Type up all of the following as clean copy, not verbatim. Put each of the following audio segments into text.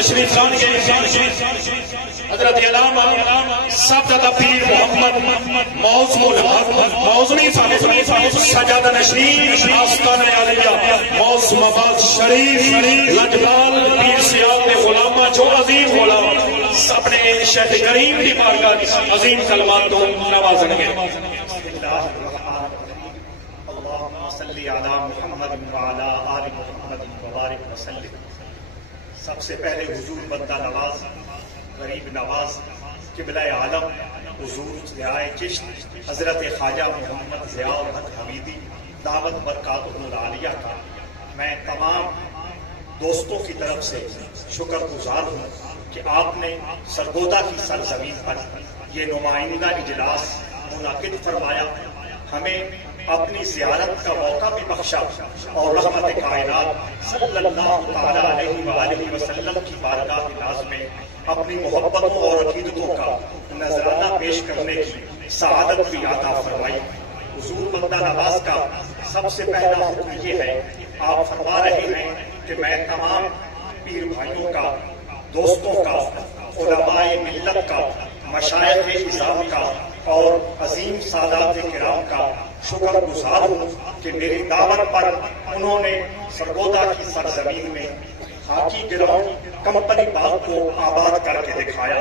تشریف لان کے حضرت علامہ سبزدہ پیر محمد موزنی صاحب سجادہ نشین آستانہ عالیہ موسم آباد شریف لجپال پیر سیال نے غلامہ جو عظیم غلام اپنے شیخ کریم کی بارگاہ عظیم کلمات کو نوازن گے. اللہم صلی علی محمد وعلی آل محمد وبارک وسلم. سب سے پہلے حضور بندہ نواز غریب نواز قبلہ عالم حضور ضیاء چشت حضرت خواجہ محمد ضیاء الحق حمیدی دعوت برکاتہ العالیہ کا میں تمام دوستوں کی طرف سے شکر گزار ہوں کہ آپ نے سرگودا کی سرزمین پر یہ نمائندہ اجلاس منعقد فرمایا، ہمیں اپنی زیارت کا موقع بھی بخشا اور رحمت کائنات صلی اللہ تعالی علیہ وآلہ وسلم کی بارگاہ ناز میں اپنی محبتوں اور عقیدتوں کا نذرانہ پیش کرنے کی سعادت بھی عطا فرمائی. حضور بندہ نواز کا سب سے پہلا حکم یہ ہے، آپ فرما رہے ہیں کہ میں تمام پیر بھائیوں کا، دوستوں کا، علماء ملت کا، مشائخ اعظام کا اور عظیم سادات کرام کا شکر گزار ہوں کہ میری دعوت پر انہوں نے سرگودا کی سرزمین میں ہاکی گراؤنڈ کمپنی باغ کو آباد کر کے دکھایا.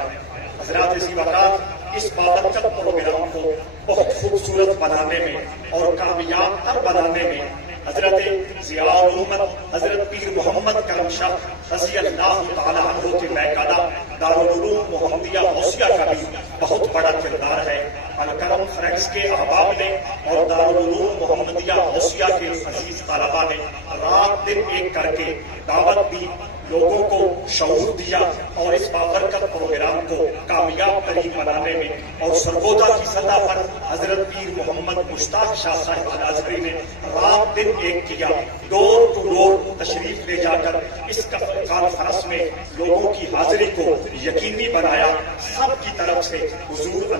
حضرات ذی وقار اس بابرکت پروگرام کو بہت خوبصورت بنانے میں اور کامیاب تر بنانے میں حضرت ضیاء الامت حضرت پیر محمد کرم شاہ رضی اللہ تعالی عنہ کے میکانہ دارالعلوم محمدیہ غوثیہ کا بھی بہت بڑا کردار ہے. الکرم فرینڈز کے احباب نے اور دارالعلوم محمدیہ غوثیہ کے عزیز طلباء نے رات دن ایک کر کے دعوت دی، لوگوں کو شعور دیا اور اس بابرکت پروگرام کو کامیاب ترین بنانے میں اور سرگودا کی سطح پر حضرت پیر محمد مشتاق شاہ صاحب الازہری نے رات دن ایک کیا، ڈور ٹو ڈور تشریف لے جا کر اس کانفرنس میں لوگوں کی حاضری کو یقینی بنایا. سب کی طرف سے حضور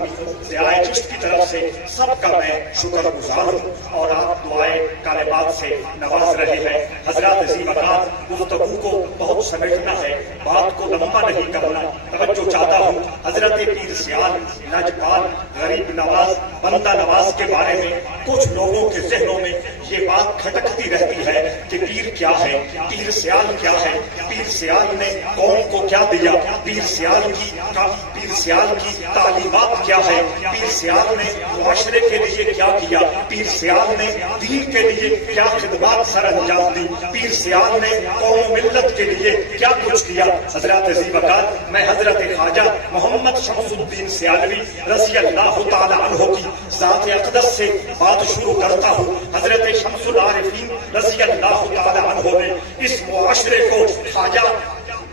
ضیاء چشت کی طرف سے سب کا میں شکر گزار ہوں اور آپ دعائیں کلمات سے نواز رہے ہیں. حضرات ذی وقار گفتگو کو بہت سمیٹنا ہے، بات کو لمبا نہیں کرنا، توجہ چاہتا ہوں. حضرت پیر سیال لجپال غریب نواز بندہ نواز کے بارے میں کچھ لوگوں کے ذہنوں میں یہ بات کھٹکتی رہتی ہے کہ پیر کیا ہے، پیر سیال کیا ہے، پیر سیال نے قوم کو کیا دیا، پیر سیال کی تعلیمات کیا ہے، پیر سیال نے معاشرے کے لیے کیا کیا، پیر سیال نے دین کے لیے کیا خدمات سر انجام دی، پیر سیال نے قوم ملت کے لیے کیا کچھ کیا. حضرات ذی وقار میں حضرت خواجہ محمد شمس الدین سیالوی رضی اللہ تعالی عنہ کی ذات اقدس سے بات شروع کرتا ہوں. حضرت شمس العارفین رضی اللہ تعالی عنہ نے اس معاشرے کو خواجہ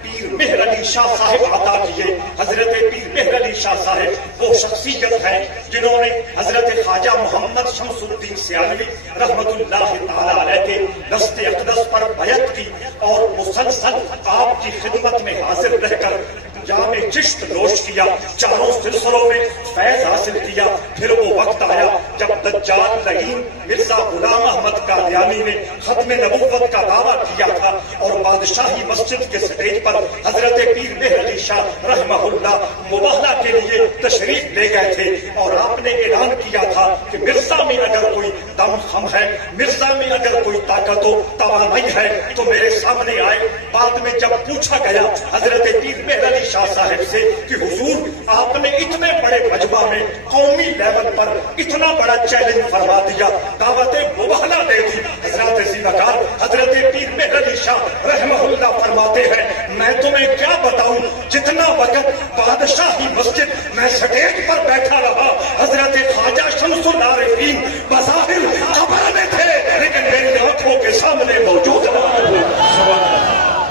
پیر مہر علی شاہ صاحب عطا کیے. حضرت پیر مہر علی شاہ صاحب وہ شخصیت ہے جنہوں نے حضرت خواجہ محمد شمس الدین سیالوی رحمت اللہ تعالی علیہ کے دست اقدس پر بیعت کی اور مسلسل آپ کی خدمت میں حاضر رہ کر جام چشت نوش کیا، چاروں سلسلوں میں فیض حاصل کیا. پھر وہ وقت آیا جب دجال لعین مرزا غلام احمد قادیانی نے ختم نبوت کا دعویٰ کیا تھا اور بادشاہی مسجد کے سٹیج پر حضرت پیر مہر علی شاہ رحمہ اللہ مباہلہ کے لیے تشریف لے گئے تھے اور آپ نے اعلان کیا تھا کہ مرزا میں اگر کوئی دم خم ہے، مرزا میں اگر کوئی طاقت و توانائی ہے تو میرے سامنے آئے. بعد میں جب پوچھا گیا حضرت پیر مہر علی شاہ صاحب سے کہ حضور آپ نے اتنے بڑے مجمع میں قومی لیول پر اتنا بڑا چیلنج فرما دیا، دعوت مباہلہ دے دی. حضرات ذی وقار حضرت پیر مہر علی شاہ رحمہ اللہ فرماتے ہیں میں تمہیں کیا بتاؤں، جتنا وقت بادشاہی مسجد میں سٹیج پر بیٹھا رہا حضرت خواجہ شمس العارفین بظاہر قبر میں تھے لیکن میری آنکھوں کے سامنے موجود رہا.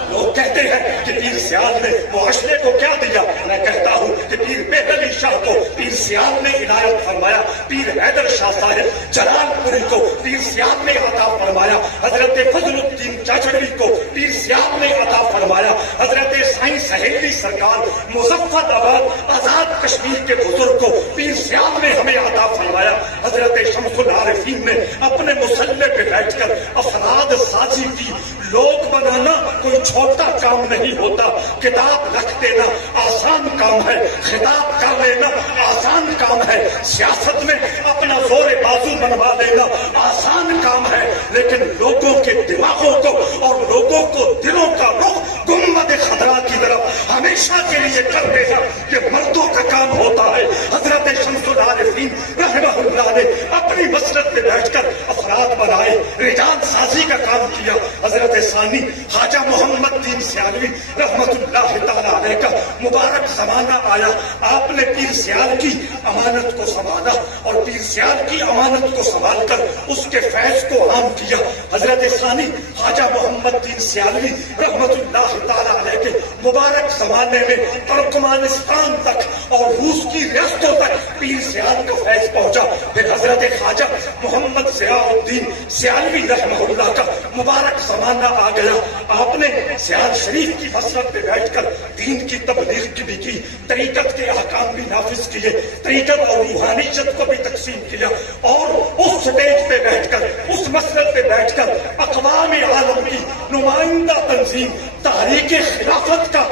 لوگ کہتے ہیں کہ پیر سیال نے معاشرے کو کیا دیا، میں کہتا ہوں کہ پیر مہر علی شاہ کو پیر سیال نے عنایت فرمایا، پیر حیدر شاہ صاحب جلال پوری کو پیر سیال نے عطا فرمایا، حضرت فضل الدین چاچڑوی کو پیر سیال نے عطا فرمایا، حضرت سائیں سہیلی سرکار مظفر آباد آزاد کشمیر کے بزرگ کو پیر سیال نے ہمیں عطا فرمایا. حضرت شمس العارفین نے اپنے مسلح پہ بیٹھ کر افراد سازی کی. لوگ بنانا کوئی چھوٹا کام نہیں ہوتا. کتاب رکھ دینا آسان کام ہے, خطاب کر لینا آسان کام ہے, سیاست میں اپنا زور بازو بنوا لینا آسان کام ہے, لیکن لوگوں کے دماغوں کو اور لوگوں کو دلوں کا رخ گنبد خضرا کی طرف ہمیشہ کے لیے کر دینا یہ مردوں کا کام ہوتا ہے. حضرت شمس العارفین رحمہ اللہ نے اپنی مسرت میں بیٹھ کر افراد بنائے, رجال سازی کا کام کیا. حضرت ثانی خواجہ محمد دین سیالوی رحمت اللہ تعالی علیہ کا مبارک زمانہ آیا. آپ نے پیر سیال کی امانت کو سنبھالا اور پیر سیال کی امانت کو سنبھال کر اس کے فیض کو عام کیا. حضرت ثانی خواجہ محمد دین سیالوی رحمت اللہ تعالی علیہ کے مبارک زمانے میں ترکمانستان تک اور روس کی ریاستوں تک پیر سیال کا فیض پہنچا. پھر حضرت خواجہ محمد ضیاء الدین سیالوی رحمہ اللہ کا مبارک زمانہ آ گیا. آپ نے سیال شریف کی مسرت پہ بیٹھ کر دین کی تبلیغ کی بھی کی, طریقت کے احکام بھی نافذ کیے, طریقت اور روحانیت کو بھی تقسیم کیا, اور اس سٹیج پہ بیٹھ کر اس مسرت پہ بیٹھ کر اقوام عالم کی نمائندہ تنظیم تحریک خلافت کا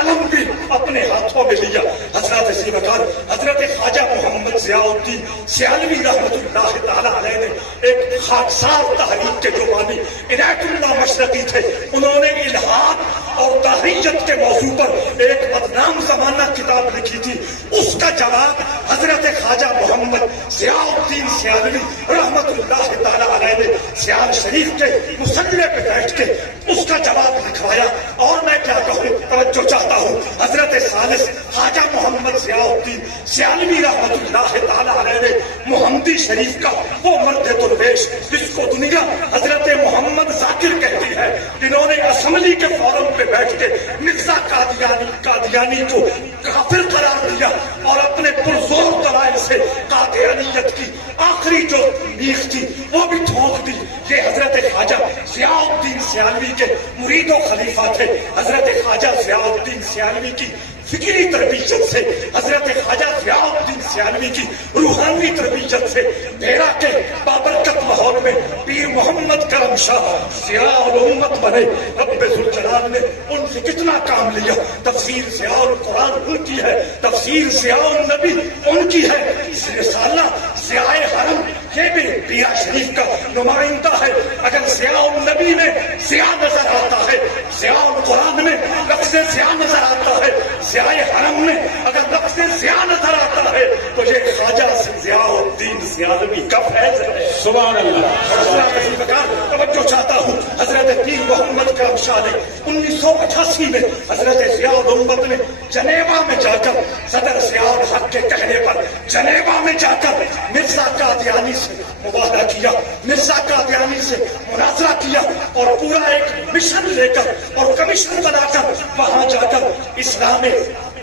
علم بھی اپنے ہاتھوں میں لیا. حضرت سیوکار حضرت خواجہ محمد ضیاء الدین سیالوی رحمت اللہ تعالی علیہ نے ایک خاکسار تحریک کے جو بانی عنایت اللہ مشرقی تھے, انہوں نے الہاد اور تحریت کے موضوع پر ایک بدنام زمانہ کتاب لکھی تھی. اس کا جواب حضرت خواجہ محمد ضیاء الدین سیالوی رحمت اللہ تعالی علیہ نے سیال شریف کے مسلح پہ بیٹھ کے اس کا جواب لکھوایا. اور میں کیا کہوں, توجہ چاہتا ہوں, حضرت ثالث خواجہ محمد ضیاء الدین سیالوی رحمت اللہ تعالی علیہ نے محمدی شریف کا وہ مرد درویش جس کو دنیا حضرت محمد ذاکر کہتی ہے, جنہوں نے اسمبلی کے فورم پہ بیٹھ کے مرزا قادیانی کو کافر قرار دیا اور اپنے پرزور دلائل سے قادیانیت کی آخری جو میخ تھی وہ بھی تھوک دی. یہ حضرت خواجہ ضیاء الدین سیالوی کے مرید و خلیفہ تھے. حضرت خواجہ ضیاء الدین سیالوی کی فکری تربیت سے, حضرت خواجہ ضیاء الدین سیالوی کی روحانی تربیت سے بھیڑا کے بابرکت ماحول میں پیر محمد کرم شاہ ضیاء الامت بنے. رب ذوالجلال نے ان سے کتنا کام لیا. تفسیر ضیاء القرآن ان کی ہے, تفسیر ضیاء النبی ان کی ہے, رسالہ ضیاء حرم یہ بھی پیر شریف کا نمائندہ ہے. اگر ضیاء النبی میں ضیاء نظر آتا ہے, ضیاء القرآن میں لفظ ضیاء نظر آتا ہے, ضیاء حرم میں اگر لفظ ضیاء نظر آتا ہے تو یہ خواجہ ضیاء الدین سیالوی کا فیض ہے. سبحان اللہ. توجہ چاہتا ہوں, حضرت پیر محمد کرم شاہ نے 1988 میں حضرت ضیاء الامت نے جنیوا میں جا کر صدر ضیاء الحق کے کہنے پر جنیوا میں جا کر مرزا قادیانی سے مباحثہ کیا, مرزا قادیانی سے مناظرہ کیا اور پورا ایک مشن لے کر اور کمیشن بنا کر وہاں جا کر اسلام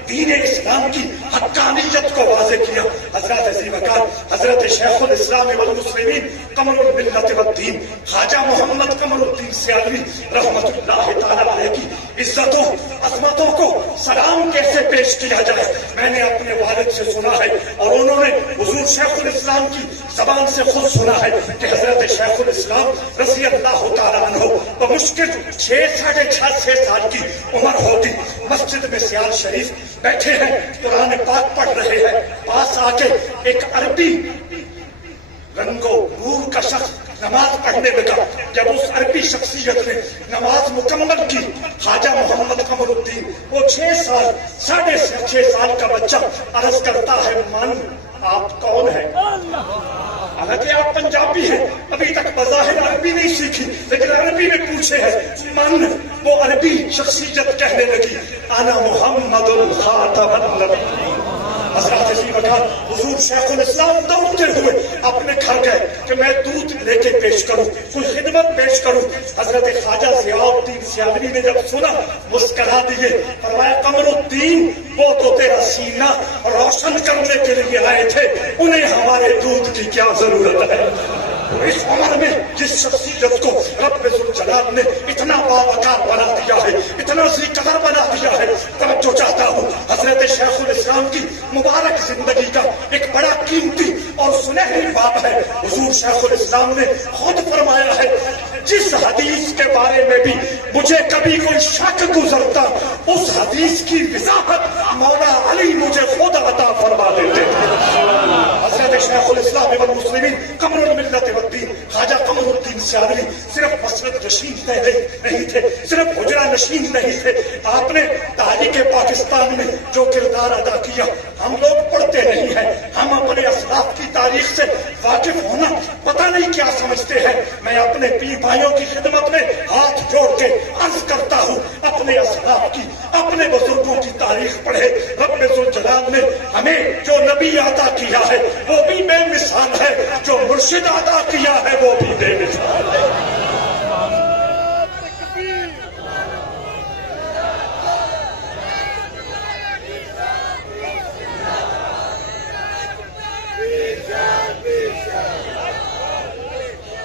دین اسلام کی حقانیت کو واضح کیا. حضرت عظیم وقار حضرت شیخ الاسلام والمسلمین قمر الملت والدین خواجہ محمد قمر الدین سیالوی رحمت اللہ تعالی علیہ کی عزتوں عظمتوں کو سلام کیسے پیش کیا جائے میں نے اپنے والد سے سنا ہے, اور انہوں نے حضور شیخ الاسلام کی زبان سے خود سنا ہے کہ حضرت شیخ الاسلام رضی اللہ تعالی عنہ بمشکل 6.5 سال کی عمر ہوتی مسجد میں سیال شریف بیٹھے ہیں, قرآن پاک پڑھ رہے ہیں. پاس آ کے ایک عربی رنگو نور کا شخص نماز پڑھنے لگا. جب اس عربی شخصیت نے نماز مکمل کی, خواجہ محمد قمر الدین وہ 6.5 سال کا بچہ عرض کرتا ہے, مان آپ کون ہیں؟ حالانکہ آپ پنجابی ہیں, ابھی تک بظاہر عربی نہیں سیکھی, لیکن عربی میں پوچھے ہیں من. وہ عربی شخصیت کہنے لگی انا محمد خاتم النبی. حضرت عظیم وقار حضور شیخ الاسلام دوڑتے ہوئے اپنے گھر گئے کہ میں دودھ لے کے پیش کروں, کوئی خدمت پیش کروں. حضرت خواجہ ضیاء الدین سیالوی نے جب سنا مسکرا دیے, فرمایا قمر الدین وہ تو تیرا سینہ روشن کرنے کے لیے آئے تھے, انہیں ہمارے دودھ کی کیا ضرورت ہے. اس عمر میں جس شخصیت کو رب ذوالجلال نے اتنا باوقار بنا دیا ہے، اتنا ذی قدر بنا دیا ہے، توجہ چاہتا ہوں حضرت شیخ الاسلام کی مبارک زندگی کا ایک بڑا قیمتی اور سنہری باب ہے۔ حضور شیخ الاسلام نے خود فرمایا ہے، جس حدیث کے بارے میں بھی مجھے کبھی کوئی شک گزرتا، اس حدیث کی وضاحت مولا علی مجھے خود عطا فرما دیتے تھے۔ حضرت شیخ الاسلام ابن مسلمین قمر الملت والدین خواجہ قمر الدین سیالوی صرف مسجد نشین نہیں تھے، صرف حجرہ نشین نہیں تھے، آپ نے تاریخ پاکستان میں جو کردار ادا کیا ہم لوگ پڑھتے نہیں ہیں، ہم اپنے اسلاف کی تاریخ سے واقف ہونا پتہ نہیں کیا سمجھتے ہیں۔ میں اپنے پیر بھائیوں کی خدمت میں ہاتھ جوڑ کے عرض کرتا ہوں، اپنے اسلاف کی، اپنے بزرگوں کی تاریخ پڑھے۔ رب ذوالجلال نے ہمیں جو نبی عطا کیا ہے وہ بھی بے مثال ہے، جو مرشد عطا کیا ہے وہ بھی بے مثال ہے۔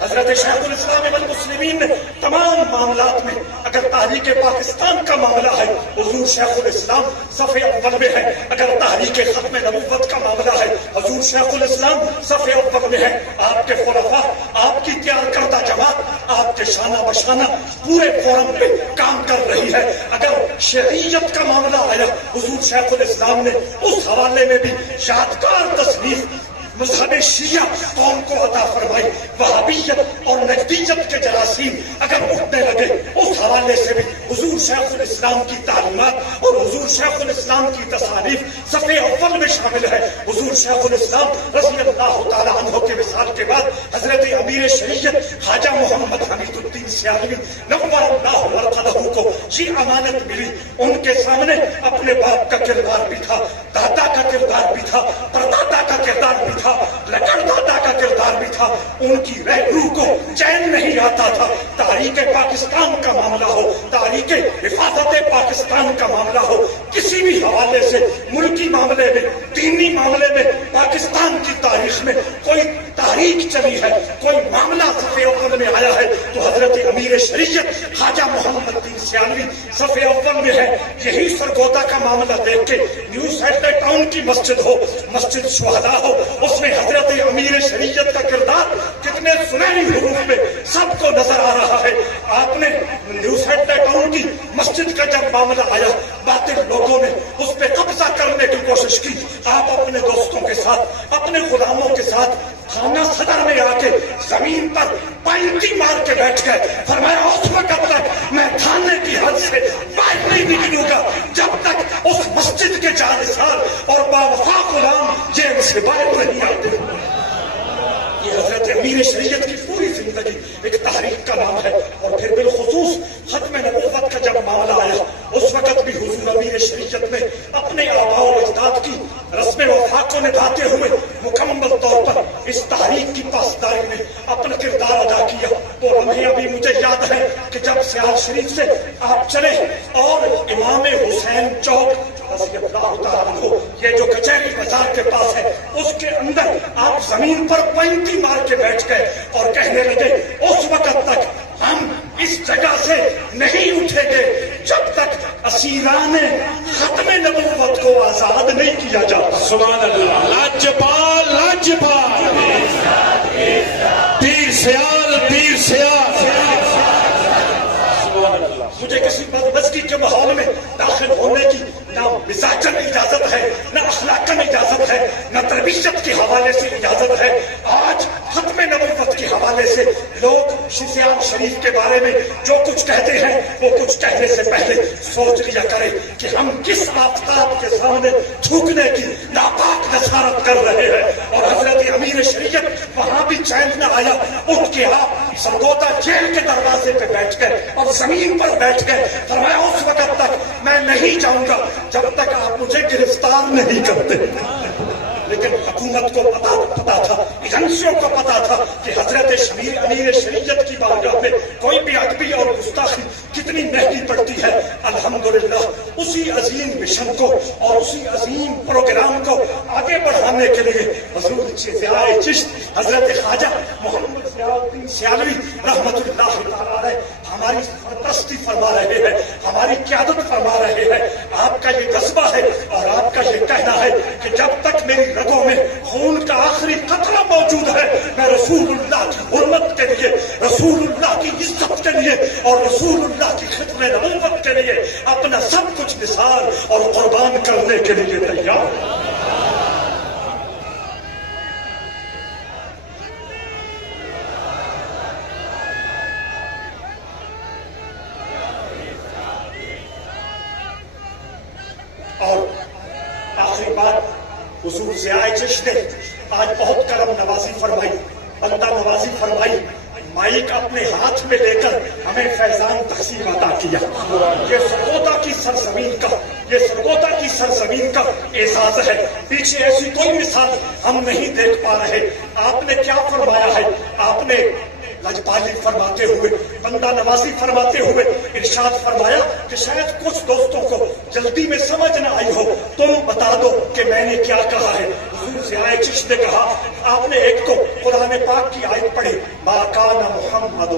حضرت شیخ الاسلام ابن مسلمین نے تمام معاملات میں، اگر تحریک پاکستان کا معاملہ ہے حضور شیخ الاسلام صف اول میں ہے، اگر تحریک ختم نبوت کا معاملہ ہے حضور شیخ الاسلام صف اول میں ہے۔ آپ کے خلفاء، آپ کی تیار کردہ جماعت آپ کے شانہ بشانہ پورے فورم پہ کام کر رہی ہے۔ اگر شریعت کا معاملہ آیا حضور شیخ الاسلام نے اس حوالے میں بھی یادگار تصنیف مذہب شیعہ قوم کو عطا فرمائی۔ وہابیت اور نجدیت کے جراثیم اگر اٹھنے لگے اس حوالے سے بھی حضور شیخ الاسلام کی تعلیمات اور حضور شیخ الاسلام کی تصانیف صف اول میں شامل ہے۔ حضور شیخ الاسلام رضی اللہ تعالیٰ عنہ کے وصال کے بعد حضرت امیر شریعت خواجہ محمد حمید الدین سیالوی نور اللہ مرقدہ کو یہ امانت ملی۔ ان کے سامنے اپنے باپ کا کردار بھی تھا، دادا کا کردار بھی تھا، پردادا کا کردار بھی تھا، لکڑ دادا کا کردار بھی تھا۔ ان کی روح کو چین نہیں آتا تھا۔ تاریخ پاکستان کا معاملہ ہو، تاریخ حفاظت پاکستان کا معاملہ ہو، کسی بھی حوالے سے ملکی معاملے میں، دینی معاملے میں، پاکستان کی تاریخ میں کوئی تاریخ چلی ہے، کوئی معاملہ صف اول میں آیا ہے تو حضرت امیر شریعت خواجہ محمد الدین سیالوی صف اول میں ہے۔ یہی سرگودا کا معاملہ دیکھ کے نیو سیٹلائٹ ٹاؤن کی مسجد ہو، مسجد شہداء ہو، اس میں حضرت امیر شریعت کا کردار کتنے سنہری حروف میں سب کو نظر آ رہا ہے۔ آپ نے نیو سیٹلائٹ ٹاؤن کی مسجد کا جب معاملہ آیا باطل لوگوں نے اس پہ قبضہ کرنے کی کوشش کی، آپ اپنے دوستوں کے ساتھ، اپنے غلاموں کے ساتھ خانہ صدر میں آ کے زمین پر پینتی مار کے بیٹھ گئے۔ فرمایا اس وقت تک میں تھانے کی حد سے باہر نہیں نکلوں گا جب تک اس مسجد کے جانثار اور باوفا غلام جیل سے باہر نہیں آتے۔ یہ حضرت امیر شریعت کی پوری زندگی ایک تحریک کا نام ہے۔ اور پھر بالخصوص ختم نبوت کا جب معاملہ آیا اس وقت بھی حضور امیر شریعت نے اپنے آباء و اجداد کی رسم وفا کو نبھاتے ہوئے مکمل طور پر اس تحریک کی پاسداری میں اپنا کردار ادا کیا۔ وہ لمحے ابھی مجھے یاد ہے کہ جب سیال شریف سے آپ چلے اور امام حسین چوک رضی اللہ تعالیٰ عنہ، یہ جو کچہری بازار کے پاس ہے، اس کے اندر آپ زمین پر پینتی مار کے بیٹھ گئے اور کہنے لگے اس وقت تک ہم اس جگہ سے نہیں اٹھیں گے جب تک اسیران ختم نبوت کو آزاد نہیں کیا جاتا۔ سبحان اللہ، لاجپال لاجپال، پیر سیال پیر سیال۔ مجھے کسی بدمزگی کے ماحول میں داخل ہونے کی نہ مزاجن اجازت ہے، نہ اخلاقاً اجازت ہے، نہ تربیت کے حوالے سے اجازت ہے۔ آج ختم نبوت کے حوالے سے لوگ سیال شریف کے بارے میں جو کچھ کہتے ہیں وہ کچھ کہنے سے پہلے سوچ لیا کریں کہ ہم کس آفتاب کے سامنے تھوکنے کی ناپاک نصارت کر رہے ہیں۔ اور حضرت امیر شریعت وہاں بھی چین نہ آیا، اٹھ کے آپ سرگودا جیل کے دروازے پہ بیٹھ گئے اور زمین پر بیٹھ گئے۔ فرمایا اس وقت تک میں نہیں جاؤں گا جب تک آپ مجھے گرفتار نہیں کرتے۔ لیکن حکومت کو پتا تھا، ایجنسیوں کو پتا تھا کہ حضرت امیر شریعت کی بارگاہ میں کوئی بھی ادبی اور گستاخی کتنی مہنگی پڑتی ہے. الحمدللہ اسی عظیم مشن کو اور اسی عظیم پروگرام کو آگے بڑھانے کے لیے حضور ضیاء چشت حضرت خواجہ محمد ضیاء الدین سیالوی رحمت اللہ تعالی علیہ ہماری سرپرستی فرما رہے ہیں، ہماری قیادت فرما رہے ہیں. آپ کا یہ جذبہ ہے اور آپ کا یہ کہنا ہے کہ جب تک میری رگوں میں خون کا آخری قطرہ موجود ہے میں رسول اللہ کی حرمت کے لیے، رسول اللہ کی عزت کے لیے اور رسول اللہ کی ختم نبوت کے لیے اپنا سب کچھ نثار اور قربان کرنے کے لیے تیار ہوں. اور آخری بات، حضور ضیاء چشت نے آج بہت کرم نوازی فرمائی، بندہ نوازی فرمائی. مائک اپنے ہاتھ میں لے کر ہمیں فیضان تقسیم عطا کیا. یہ سرگودا کی سرزمین کا، یہ سرگودا کی سرزمین کا اعزاز ہے. پیچھے ایسی کوئی مثال ہم نہیں دیکھ پا رہے. آپ نے کیا فرمایا ہے؟ آپ نے لجپالی فرماتے ہوئے، بندہ نوازی فرماتے ہوئے ارشاد فرمایا کہ شاید کچھ دوستوں کو جلدی میں سمجھ نہ آئی ہو، تم بتا دو کہ میں نے کیا کہا ہے. حضور ضیاء چشت نے کہا، آپ نے ایک تو قرآن پاک کی آیت پڑھی، ما کان محمد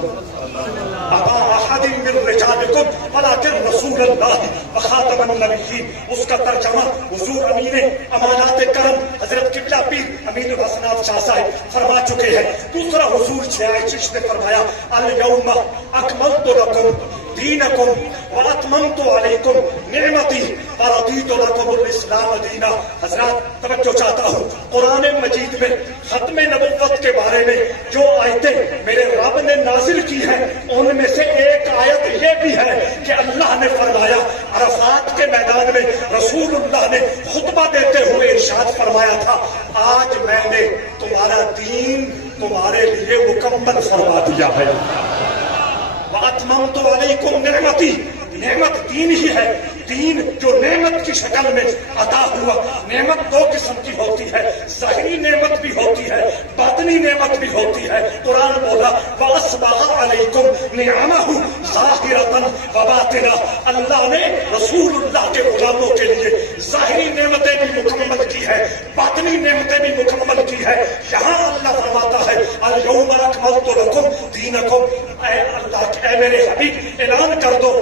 ابا احد من رجالکم ولکن رسول اللہ وخاتم النبیین. اس کا ترجمہ حضور امین امانات کرم حضرت قبلہ پیر امین الحسنات شاہ صاحب فرما چکے ہیں. دوسرا حضور ضیاء چشت نے فرمایا، الیوم اکملت لکم دینکم واتممت علیکم نعمتی ورضیت لکم الاسلام دینا. حضرات توجہ چاہتا ہوں، قرآن مجید میں ختم نبوت کے بارے میں جو آیتیں میرے رب نے نازل کی ہیں ان میں سے ایک آیت یہ بھی ہے کہ اللہ نے فرمایا، عرفات کے میدان میں رسول اللہ نے خطبہ دیتے ہوئے ارشاد فرمایا تھا، آج میں نے تمہارا دین تمہارے لیے مکمل فرما دیا ہے. وَأَتْمَمْتُ عَلَيْكُمْ نِعْمَتِي. نعمت دین ہی ہے. دین جو نعمت کی شکل میں عطا ہوا. نعمت دو قسم کی ہوتی ہے، ظاہری نعمت بھی ہوتی ہے، باطنی نعمت بھی ہوتی ہے. قرآن بولا وَأَسْبَغَ عَلَيْكُمْ نِعَمَهُ ظَاهِرَةً وَبَاطِنَةً. اللہ نے رسول اللہ کے غلاموں کے لیے ظاہری نعمتیں بھی مکمل کی ہے، باطنی نعمتیں بھی مکمل کی ہے. یہاں اللہ فرماتا ہے اليوم اکملت لکم دینکم. اے اللہ، اے میرے حبیب، اعلان کر دو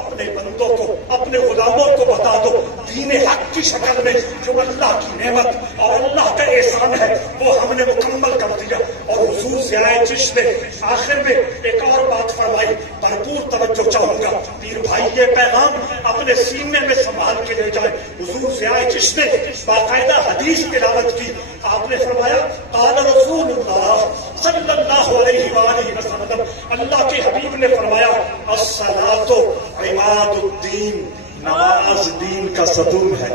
اپنے بندوں کو، اپنے غلاموں کو بتا دو دین حق کی شکل میں جو اللہ کی نعمت اور اللہ کا احسان ہے وہ ہم نے مکمل کر دیا. اور حضور ضیاء چشت نے آخر میں ایک اور بات فرمائی، بھرپور توجہ چاہوں گا پیر بھائی یہ پیغام اپنے سینے میں سنبھال کے لے جائیں. حضور ضیاء چشت نے باقاعدہ حدیث تلاوت کی. آپ نے فرمایا قال رسول اللہ صلی اللہ علیہ وآلہ وسلم، اللہ کے حبیب نے فرمایا الصلاۃ عماد الدین، نماز دین کا ستون ہے.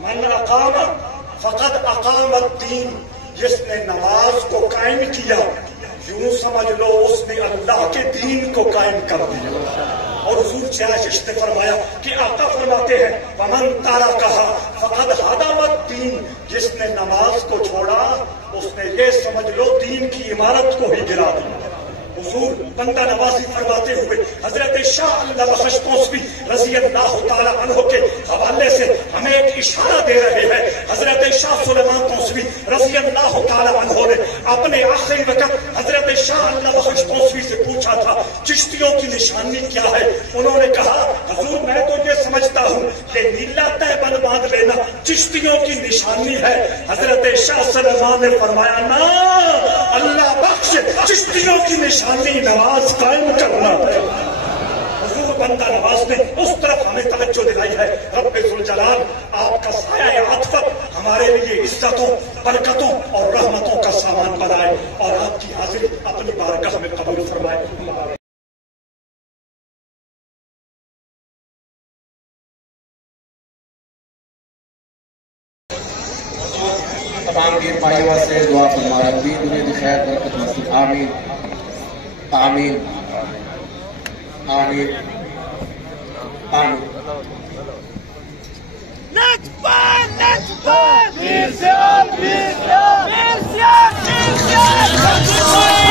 من اقام فقد اقام الدین. جس نے نماز کو قائم کیا یوں سمجھ لو اس نے اللہ کے دین کو قائم کر دیا. اور حضور ضیاء چشت نے فرمایا کہ آقا فرماتے ہیں ومن ترکها فقد ہدم الدین. جس نے نماز کو چھوڑا اس نے یہ سمجھ لو دین کی عمارت کو ہی گرا دیا. حضور بندہ نوازی فرماتے ہوئے حضرت شاہ اللہ بخش توسوی رضی اللہ تعالی عنہ کے حوالے سے ہمیں ایک اشارہ دے رہے ہیں. حضرت شاہ سلیمان توسوی رضی اللہ تعالی عنہ نے اپنے آخری وقت حضرت شاہ اللہ بخش توسوی سے پوچھا تھا چشتیوں کی نشانی کیا ہے. انہوں نے کہا حضور میں تو یہ سمجھتا ہوں کہ نیلا تہبند باندھ لینا چشتیوں کی نشانی ہے. حضرت شاہ سلیمان نے فرمایا نہ، اللہ بخش چشتیوں کی نشانی نماز قائم کرنا ہے. حضور بندہ نواز نے اس طرف ہمیں توجہ دلائی ہے. رب ذوالجلال آپ کا سایہ عاطفت ہمارے لیے عزتوں، برکتوں اور رحمتوں کا سامان بنائے اور آپ کی حاضری اپنی بارگاہ میں قبول فرمائے. تمام دین بھائیوں سے دعا فرمائے دین دنیا کی خیر برکت نصیب. آمین آمین آمین آمین. Let's burn! Let's burn! Mission! Mission! Mission! Mission!